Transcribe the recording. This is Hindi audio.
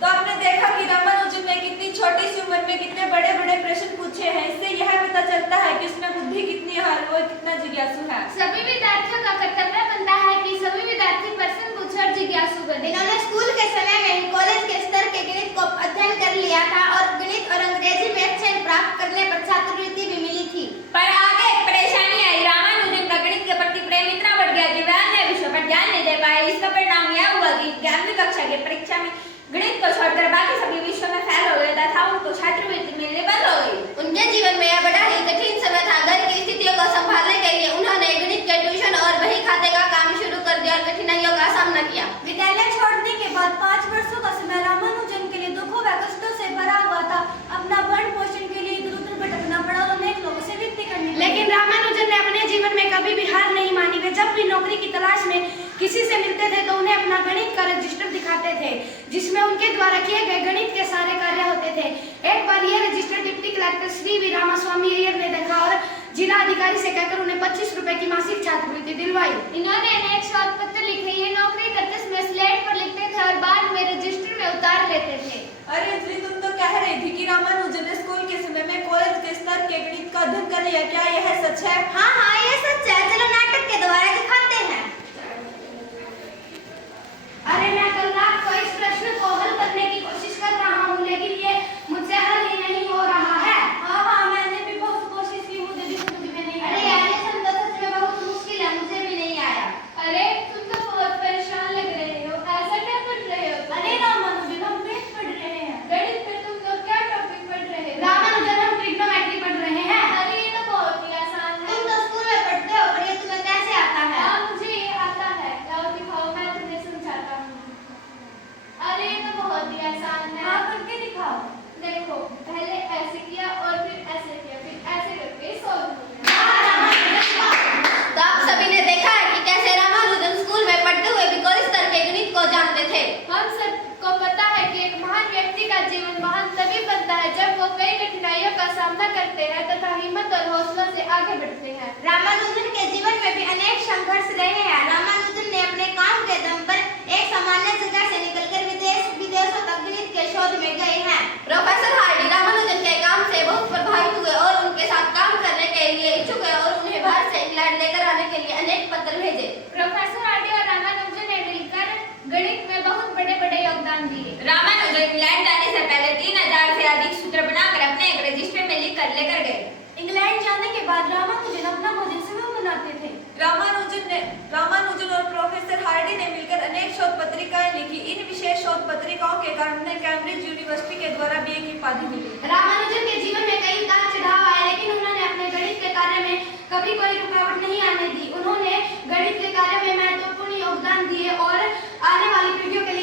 तो आपने देखा कि रामानुजन ने कितनी छोटी सी उम्र में कितने बड़े बड़े प्रश्न पूछे हैं। इससे यह पता चलता है कि उसमें बुद्धि कितनी है और वो कितना जिज्ञासु है। सभी विद्यार्थियों का कर्तव्य बनता है कि सभी विद्यार्थी प्रश्न पूछे और जिज्ञासु बने। इन्होंने स्कूल के समय में ही कॉलेज के स्तर के गणित को अध्ययन कर लिया था और गणित और अंग्रेजी में अच्छे अंक प्राप्त करने पर छात्रवृत्ति भी मिली थी। पर आगे एक परेशानी आई। रामानुजन का गणित के प्रति प्रेम इतना बढ़ गया कि वह अन्य विषयों पर ध्यान नहीं दे पाए। इसका परिणाम यह हुआ कि 11वीं कक्षा की परीक्षा में गणित को छोड़कर बाकी सभी विषयों में फेल हो गए तथा उनको छात्रवृत्ति मिलनी बंद हो गई। उनके जीवन में यह बड़ा ही कठिन समय था। घर की स्थितियों को संभालने के लिए उन्होंने गणित के ट्यूशन और बही खाते का काम शुरू कर दिया और कठिनाइयों का सामना किया। विद्यालय छोड़ने के बाद 5 वर्षों का समय रामानुजन के लिए दुखों व कष्टों से भरा हुआ था। अपना भरण पोषण के लिए इधर उधर भटकना पड़ा और अनेक लोगों से विनती करनी पड़ी। लेकिन रामानुजन ने अपने जीवन में कभी भी हार नहीं मानी। वे जब भी नौकरी की तलाश में किसी से मिलते थे तो उन्हें अपना गणित का रजिस्टर दिखाते थे जिसमें उनके द्वारा किए गए गणित के सारे कार्य होते थे। एक बार यह register deputy collector Shri V Ramaswamy Iyer ने देखा और जिला अधिकारी से कहकर उन्हें 25 रुपए की मासिक छात्रवृत्ति दिलवाई। इन्होंने अनेक शोध पत्र लिखे। ये नौकरी करते समय स्लेट पर लिखते थे और बाद में रजिस्टर में उतार लेते थे। अरे अंजलि, तुम तो कह रही थी कि रामानुजन ने स्कूल के समय में कॉलेज के स्तर के गणित का अध्ययन कर लिया। क्या यह सच है? हाँ हाँ, ये सच है। चलो नाटक के द्वारा दिखाते हैं। अरे मैं कल रात को इस प्रश्न को हल करने की कोशिश कर रहा हूँ लेकिन ये मुझसे हल ही नहीं हो रहा है। हाँ हाँ, मैंने भी बहुत कोशिश की, मुझे भी समझ में नहीं अरे आया। यार, ये सम तो सच में बहुत मुश्किल है, मुझे भी नहीं आया। अरे तुम तो बहुत परेशान लग रहे हो। ऐसा क्या पढ़ रहे हो तुम? अरे रामानुजन, हम मैथ पढ़ रहे हैं। गणित पे तुम लोग क्या टॉपिक पढ़ रहे हो? रामानुजन हम ट्रिग्नोमेट्री पढ़ रहे हैं। अरे ये तो बहुत ही आसान है। तुम तो स्कूल में पढ़ते हो, पर ये तुम्हें कैसे आता है? हाँ, मुझे ये आता है। लाओ दिखाओ, मैं तुम्हें समझाता हूँ। अरे ये तो बहुत ही आसान है। हाँ, करके दिखाओ। देखो, पहले ऐसे किया और फिर ऐसे किया, फिर ऐसे करके सॉल्व हो गया। तो आप सभी ने देखा है कि कैसे रामानुजन स्कूल में पढ़ते हुए भी कॉलेज स्तर के गणित को जानते थे। हम सबको पता है कि एक महान व्यक्ति का जीवन महान तभी बनता है जब वो कई कठिनाइयों का सामना करते हैं तथा हिम्मत और हौसला से आगे बढ़ते हैं। रामानुजन के जीवन में भी अनेक संघर्ष रहे हैं। रामानुजन ने अपने काम के दम पर एक सामान्य जगह से निकलकर विदेशों तक गणित के शोध में गए हैं। प्रोफेसर हार्डी रामानुजन के काम से बहुत प्रभावित हुए और उनके साथ काम करने के लिए इच्छुक हुए और उन्हें बाहर से इंग्लैंड लेकर आने के लिए अनेक पत्र भेजे। प्रोफेसर हार्डी और रामानुजन ने मिलकर गणित में बहुत बड़े-बड़े योगदान दिए। रामानुजन इंग्लैंड जाने से पहले 3000 से अधिक सूत्र बनाकर अपने एक रजिस्टर में लिख कर लेकर गए। इंग्लैंड जाने के बाद रामानुजन अपना भोजन समय बनाते थे। रामानुजन और प्रोफेसर हार्डी ने मिलकर अनेक शोध पत्रिकाएं लिखी। इन विशेष शोध पत्रिकाओं के कारण उन्हें कैम्ब्रिज यूनिवर्सिटी के द्वारा BA की उपाधि मिली। रामानुजन के जीवन में कई उतार चढ़ाव आए लेकिन उन्होंने अपने गणित के कार्य में कभी कोई रुकावट नहीं आने दी। उन्होंने गणित के कार्य में महत्वपूर्ण योगदान दिए और आने वाली पीढ़ियों के